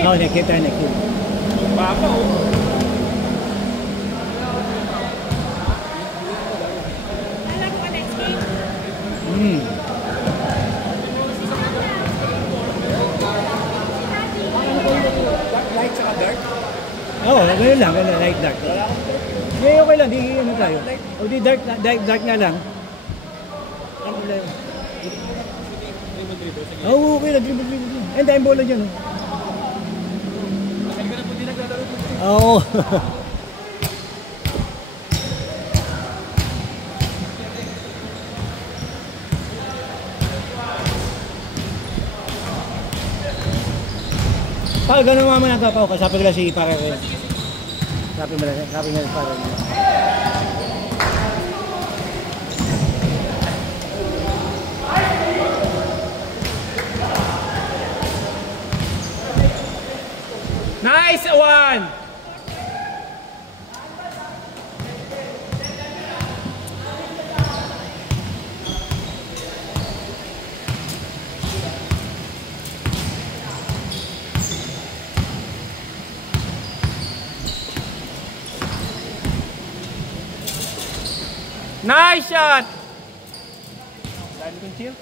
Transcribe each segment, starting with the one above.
No, nakita. Baka oh. Light saka dark? Oo, gano'n lang, light dark. Yeah, okay lang, di ano tayo. O di dark nga lang. Oo, okay lang, dribble. And time bola dyan. Oo. Pag gano'n naman ang tapaw, kasabi nila si Pare. Sabi nila si Pare. Nice one! Nice shot! Dahil kong chill.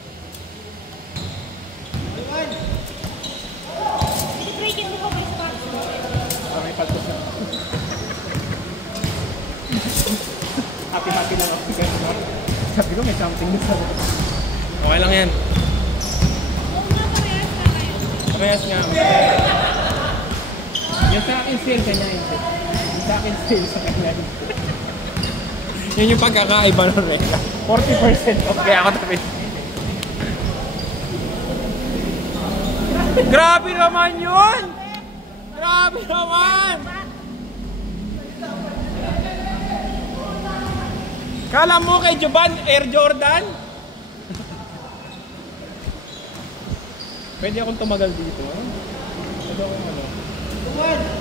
May paltos na. Happy lang ako. Sabi ko may something na sabi. Okay lang yan. Parehas nga. Yung sa akin sale kanya yun. Yung sa akin sale sa kanya yun. Yun yung pagkakaiba ng regla. 40% off kaya ako tapos. Grabe naman yun! Grabe naman! Kala mo kay Jovan, Air Jordan? Pwede akong tumagal dito. Pwede akong ano?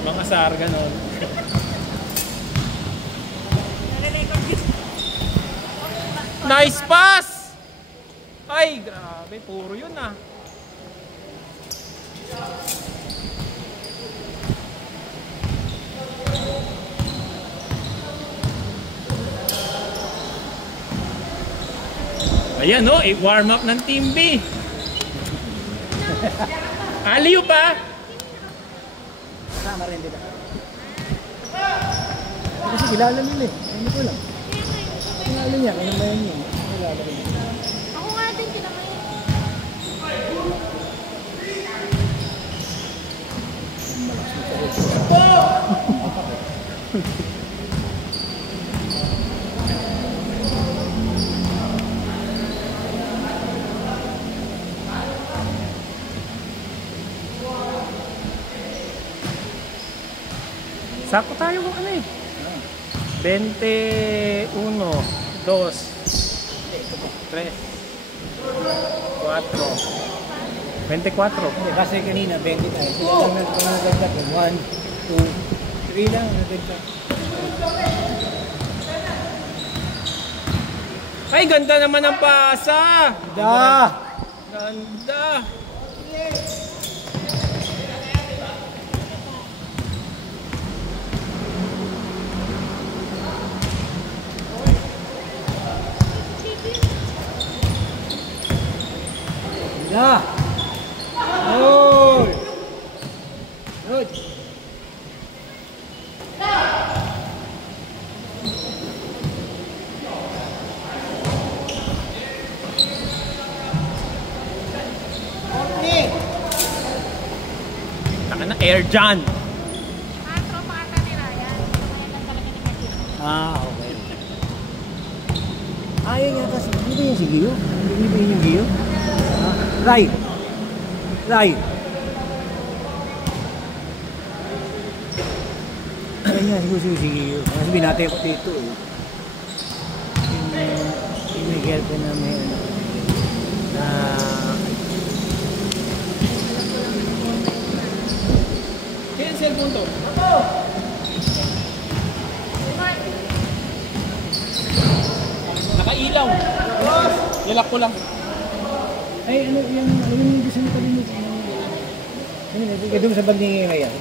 Mga sar, ganon. Nice pass! Ay, grabe. Puro yun ah. Ayan o, warm up ng Team B. Aliw pa? Kasama rin dito. Kasi kilala nila eh. Hindi ko lang. Kilala niya, kinamayan niya. Kilala rin. Ako nga din kinamayan. Sakto tayo kung ano eh. 21, 2, 3, 4, 24. Kasi kanina, 20 tayo. Sila lang nagdagdag. 1, 2, 3 lang nagdagdag. Ay, ganda naman ang pasa. Ganda! Ganda. Ganda! Oh! Good! Taka na, Air John. Tropa ata ni Ryan. Kaya lang talaga ni Martin. Okay. Ayun nga kasi, hindi ba yung si Gio? Hindi ba yung Gio? Ray! Ayun nga, siguro si Gio. Kasi binatay ko dito eh. Yung may girlfriend na may ano. Kaya yung cellphone to? Nakailaw. Nilak ko lang. Ay, ano yung gusto mo kalimutan? Hindi, doon sa banding ngayon.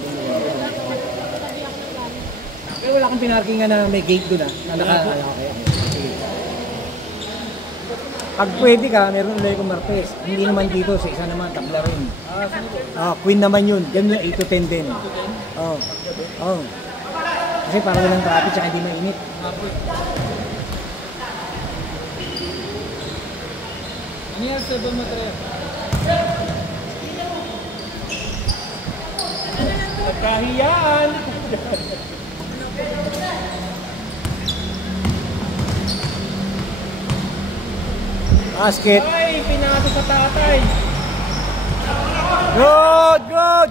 Pero wala kang pinarkingan na may gate doon na okay. Sige. Pag pwede ka, meron ulit kong Martes. Hindi naman dito, sa isa naman, tabla rin. Queen naman yun. Ganun 8 to 10 din. Oo. Kasi para walang traffic, tsaka hindi mainit. Ano yan sa doon material? Nagkahiyaan! Basket. Ay, pinato sa tatay! Good, good!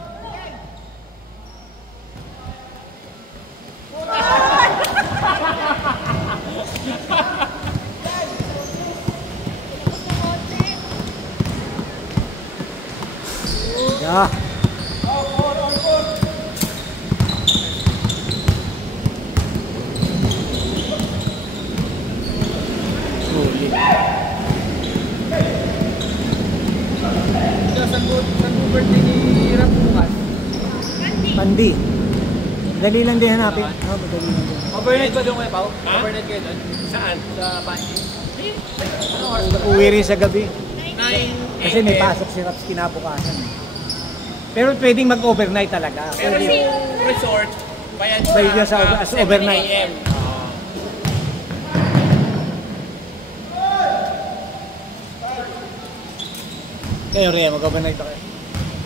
Yeah. Sulit. Saan mo birthday ni Rap bukas? Pandi. Dali lang din hanapin. Madali lang din. Overnight ba doon kayo, Pao? Overnight kayo doon? Saan? Sa Pandi. Anong oras ba? Uwi rin sa gabi. 9 Kasi may pasok si Raps kinabukasan. Pero pwedeng mag-overnight talaga. Pero Pwede. yung resort, bayad Bayad yan sa as 7 overnight. AM. Kayo rin, mag-overnight ba kayo?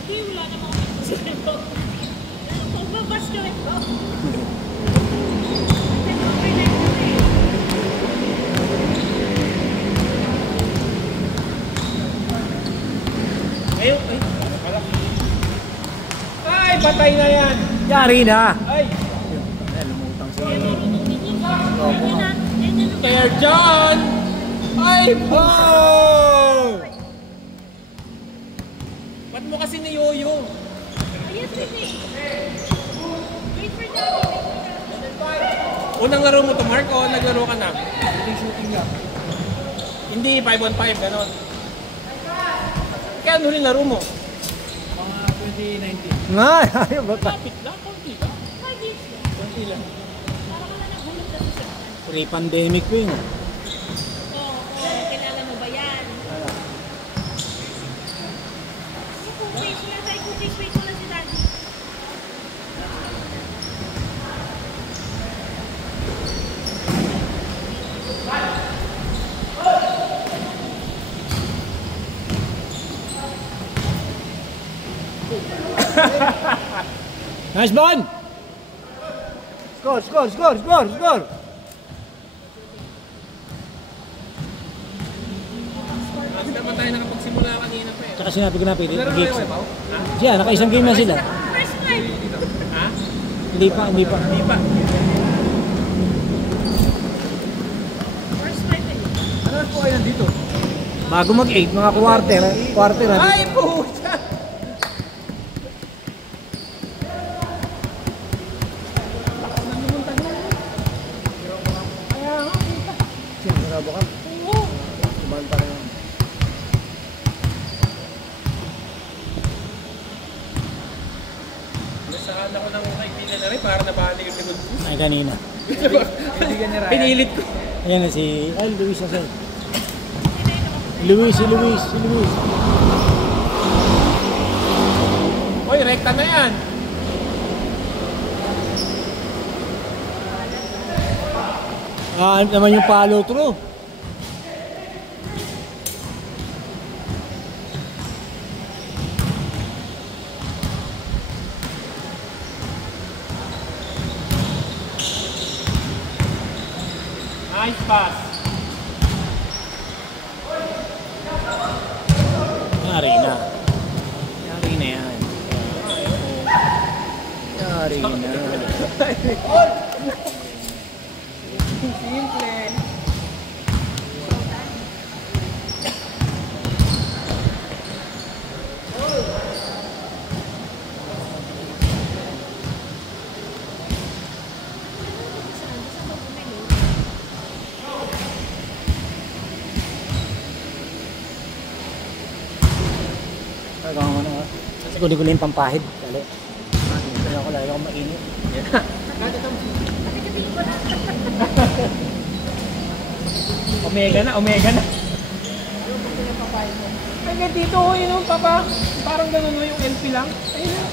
Hindi, wala naman ako sa sento. Magbabas kami po. Ayun, ay, patay na yan! Yari na! Ay! Lumutang siya. Kaya John! Ay, Oh! ba't mo kasi niyoyo? Unang laro mo to, Mark, o naglaro ka na? Hindi shooting lang. Hindi, 5-on-5, gano'n. Kaya ano rin laro mo? Mga 2019. Nga, ayaw ba pa? Kapit lang, konti lang. Konti lang. Pre-pandemic ko yun. Kilala mo ba yan? Kung face na tayo, kung face ko lang si Daddy. Nice ball! Score, score, score, score, score! Kasi naman tayo nakapagsimula kanina pa eh. Tsaka sinabi ko na pwede. Laro Mag-games. kayo, Pao? Siya, naka-isang game na sila. First time. Ha? Hindi pa, hindi pa. Hindi pa. First time eh. Ano po kayo nandito? Bago mag-8, mga quarter. Quarter. Ay, puta! Sinarabo ka. Kumahan pa rin. Nasaan ako ng kaibigan na rin para nabalik yung likod ko. Ay, kanina. Kaibigan ni Ryan. Pinilit ko. Ayan na si... Ay, Luis Asal. Luis, si Luis, si Luis. Hoy, rekta na yan. Ah, naman yung follow through. Nice pass. Yari na. Yari na yan. Yari na. Simple. Nagawa mo na ha. Kasi kuli-kuli yung pampahid. Kali. Kaya ako lalo akong mainit. Omega na, Omega na. Ay, dito oh, yun oh, papa. Parang ganun oh, yung LP lang. Ayun na.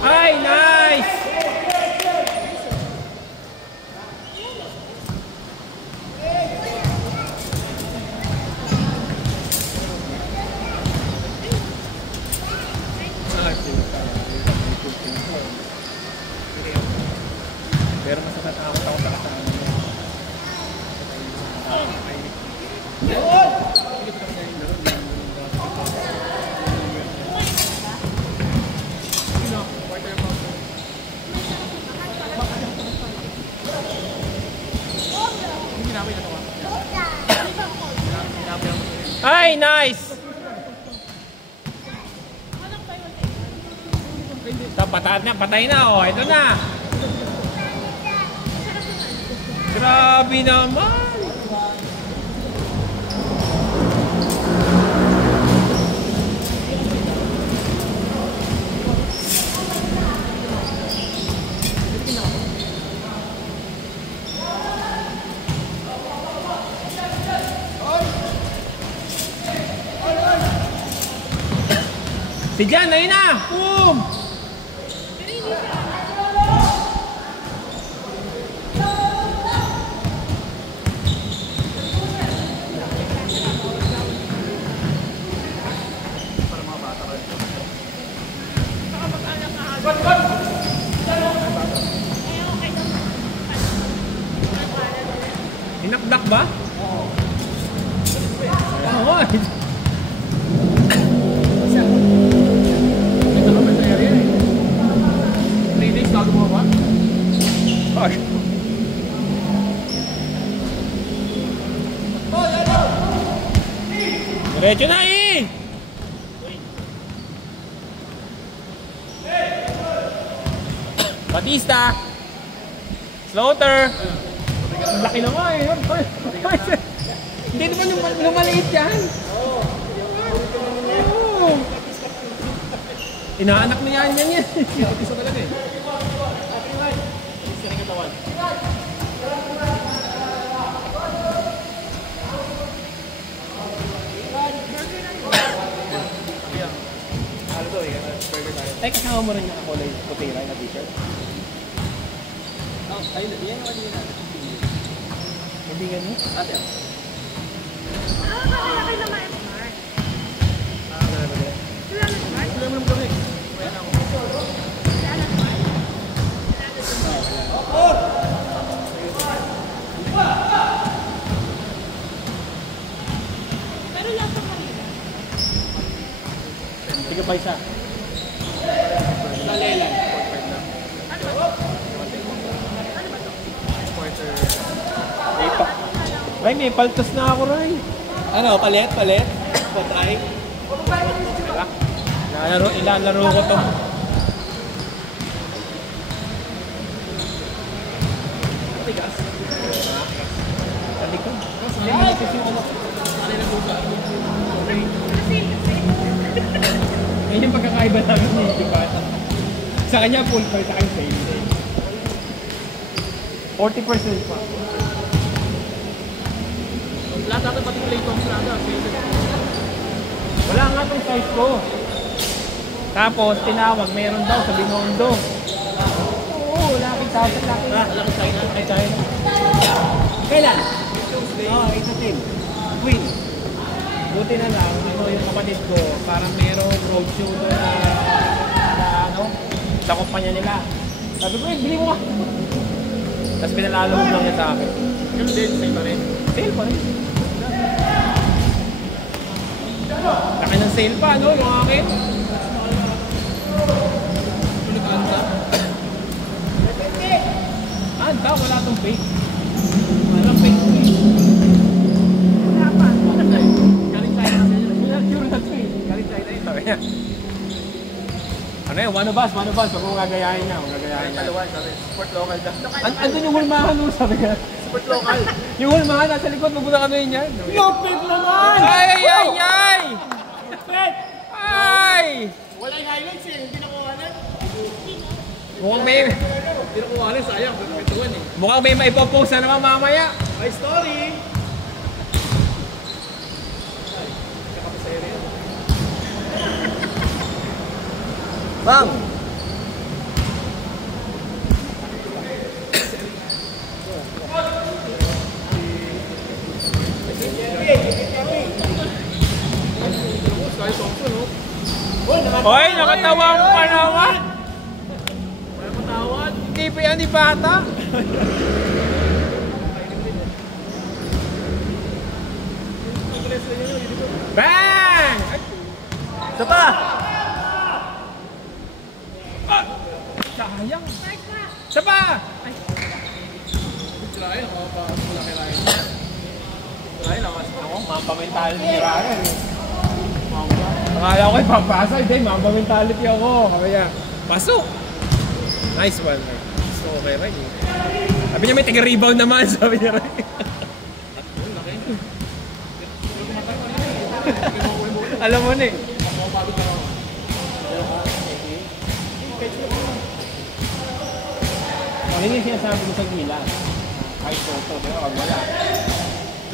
Ay, nice! Pero mas natatakot ako sa kasama niya. Ay, nice! Patay na, oh. Ito na. Grabe naman. Si Jan, ayun na! Boom! Dinakdak ba? Oo. Oo. Ito naman sa area eh. 3 days bago mo ba? Ay. Diretso na eh! Batista! Slaughter! Ang laki na nga eh! Hindi naman lumaliit yan! Oo! Inaanak na yan yan! Isa talaga eh. Isa rin katawan. Ay, kasama mo rin yung kulay puti na t-shirt? Ay, yan yung kanina natin. Hindi ganun? Ate. Kaya naman yung Mark. Sila na si Mark? Wala mo naman kami. Wala na ako. Sila na si Mark? Pero lang sa kanila. Tiga pa isa. Kalelan. Ano ba? Quarter. Ray, may paltas na ako, Ray. Ano? Palit? Patry? Ilalaro ko to. Tigas. Sa likod. Hindi mo natin yung ano. Ano yung buka? Okay. Yan yung pagkakaiba namin ni Chibata. Sa kanya, full price. Sa akin, sale. 40% pa. Lahat natin pati play toms na ano. Wala nga itong size ko. Tapos, tinawag, meron daw sa Binondo. Oo, laki sa laki. Laki China. Ay, China. Kailan? Oo, ito team. Queen. Buti na lang, ano yung kapatid ko, parang merong roadshow doon na ano, sa kumpanya nila. Sabi ko, bili mo nga. Tapos pinalalo mo lang niya sa akin. Yung din, same pa rin. Sale pa rin. Laki ng sale pa, no? Yung akin. Anta, wala tong fake. Walang fake. Galing China. Sure na to eh. Galing China eh. Sabi niya. Ano yun? One of us. Huwag mo gagayahin niya. Sport local daw. Andun yung hulmahan mo, sabi nga. Sport local. Yung hulmahan, nasa likod, mabuta ka na yun yan. Lopez naman! Ay! Wala yung highlights eh. Hindi nakuhanan. Mukhang may... Hindi nakuhanan. Sayang. Pagpituan eh. Mukhang may maipopost na naman mamaya. My story. Bang! Hoy, nakatawang ka naman! Wala matawad. Hindi pa yan, di bata. Bang! Ito pa! Sayang. Isa pa! Ryan, nakapapula kay Ryan. Ryan, Ako, mamba-mentality ni Ryan. Akala ko ipapasa, hindi, mamba-mentality ako. Kaya, pasok! Nice one. Gusto ko kay Ryan. Sabi niya may taga-rebound naman, sabi niya Ryan. Alam mo na eh. Yun yung sinasabi ko sa gila. Kahit toto, pero wag wala.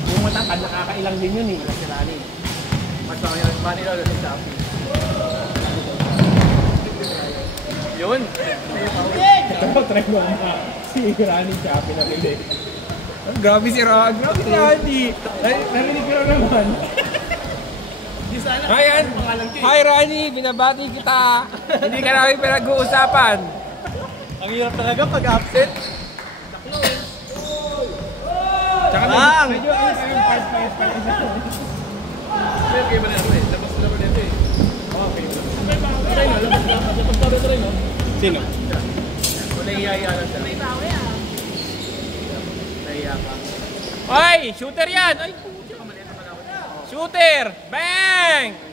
Yung matangkad, nakakailang din yun eh. si Rani. Mas baka yung Manila ulit sa Shopee. Yun. Ito, try mo na. Si Rani Chappie na pili. Grabe si Rani. Grabe si Rani. Narinig ko na naman. Di sana. Hi Rani, binabati kita. Hindi ka namin pinag-uusapan. Ang hirap talaga pag absent. Tsaka Bang! medyo yung fight. Pero kayo ba na eh? Labas na ba nito eh? Okay. Try mo, labas na try mo. Sino? Nahihiya lang siya. May bawi ah. Nahihiya pa. Ay, shooter yan! Ay, shooter! Bang!